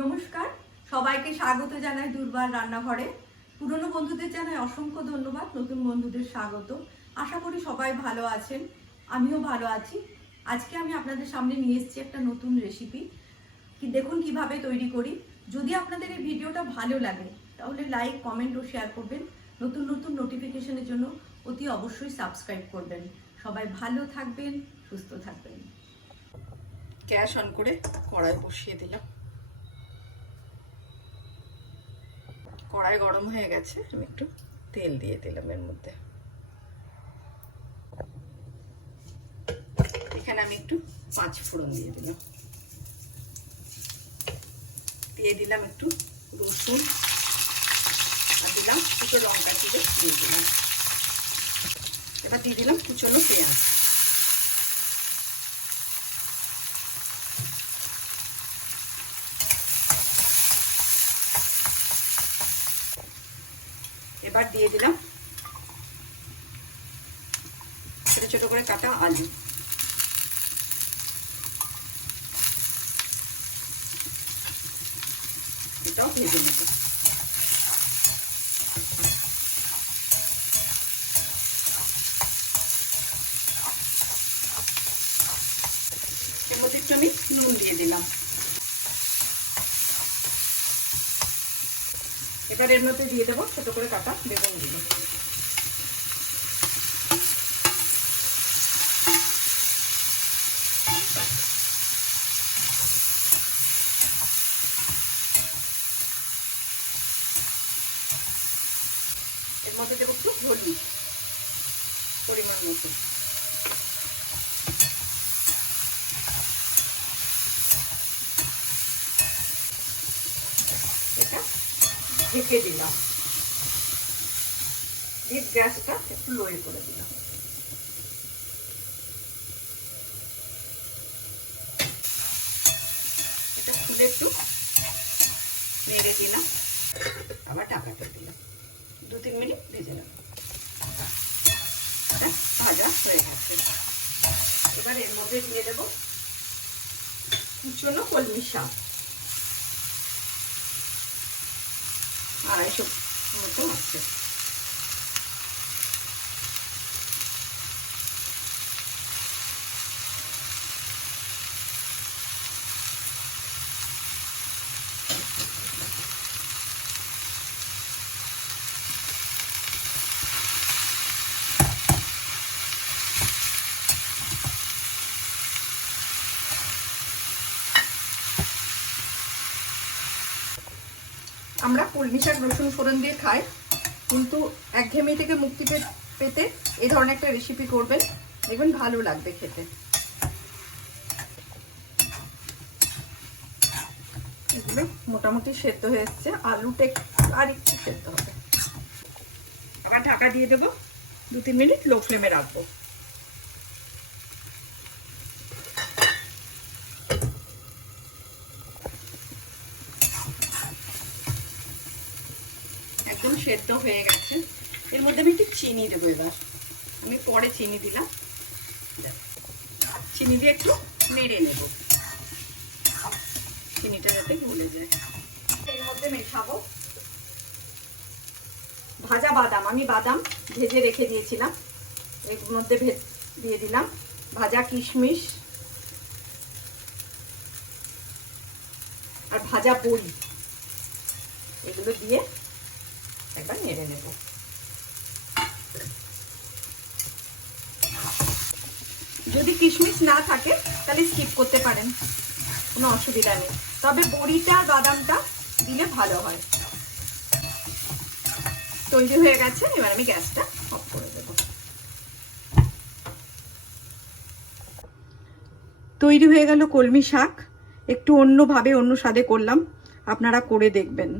নমস্কার, সবাইকে স্বাগত জানাই দুর্বার রান্নাঘরে। পুরনো বন্ধুদের জানাই অসংখ্য ধন্যবাদ, নতুন বন্ধুদের স্বাগত। আশা করি সবাই ভালো আছেন, আমিও ভালো আছি। আজকে আমি আপনাদের সামনে নিয়ে এসেছি একটা নতুন রেসিপি। দেখুন কিভাবে তৈরি করি। যদি আপনাদের এই ভিডিওটা ভালো লাগে তাহলে লাইক, কমেন্ট ও শেয়ার করবেন। নতুন নতুন নোটিফিকেশনের জন্য অতি অবশ্যই সাবস্ক্রাইব করবেন। সবাই ভালো থাকবেন, সুস্থ থাকবেন। গ্যাস অন করে কড়াই বসিয়ে দিলাম। কড়াই গরম হয়ে গেছে, আমি একটু তেল দিয়ে দিলাম এর মধ্যে। এখানে আমি একটু 5 ফোড়ন দিয়ে দিলাম। দিয়ে দিলাম একটু রসুন, আর দিলাম দুটো লঙ্কা চিড়ে দিয়ে দিলাম। এবার দিয়ে দিলাম কুচনো পেঁয়াজ। এবার দিয়ে দিলাম ছোট ছোট করে কাটা আলু। এটাও ভেজে নেব। এর মধ্যে একটু আমি নুন দিয়ে দিলাম। এবার এর মধ্যে দিয়ে দেবো ছোট করে কাটা বেগুন গুলো। এর মধ্যে দেবো একটু হলুদ পরিমাণ মতো। এটা ঢেকে দিলাম, দিয়ে গ্যাসটা একটু লোয়ে করে দিলাম। এটা খুলে একটু নেড়ে দিলাম, আবার ঢাকাটা দিলাম। 2-3 মিনিট ভেজে নেব। ভাজা হয়ে গেছে। এবার এর মধ্যে দিয়ে দেবো কুচনো কলমি শাক, আড়াইশো মতো আছে। আমরা কলমি শাক রসুন ফোড়ন দিয়ে খাই, কিন্তু একঘেয়েমি থেকে মুক্তি পেতে এই ধরনের একটা রেসিপি করবেন, দেখবেন ভালো লাগবে খেতে। এগুলো মোটামুটি সেদ্ধ হয়ে এসছে, আলুটা আর একটু সেদ্ধ হবে। আবার ঢাকা দিয়ে দেবো, 2-3 মিনিট লো ফ্লেমে রাখবো। একদম সেদ্ধ হয়ে গেছে। এর মধ্যে আমি একটু চিনি দেবো। এবার আমি পরে চিনি দিলাম, চিনি দিয়ে একটু নেড়ে নেব, চিনিটা যাতে গলে যায়। এর মধ্যে মেশাবো ভাজা বাদাম। আমি বাদাম ভেজে রেখে দিয়েছিলাম, এর মধ্যে দিয়ে দিলাম ভাজা কিশমিশ আর ভাজা বড়ি। এগুলো দিয়ে একবার নেড়ে নেব। যদি কিশমিশ না থাকে তাহলে স্কিপ করতে পারেন, কোনো অসুবিধা নেই, তবে বড়িটা আর বাদামটা দিলে ভালো হয়। তৈরি হয়ে গেছে, এবার আমি গ্যাসটা অফ করে দেব। তৈরি হয়ে গেল কলমি শাক। একটু অন্যভাবে, অন্য স্বাদে করলাম, আপনারা করে দেখবেন।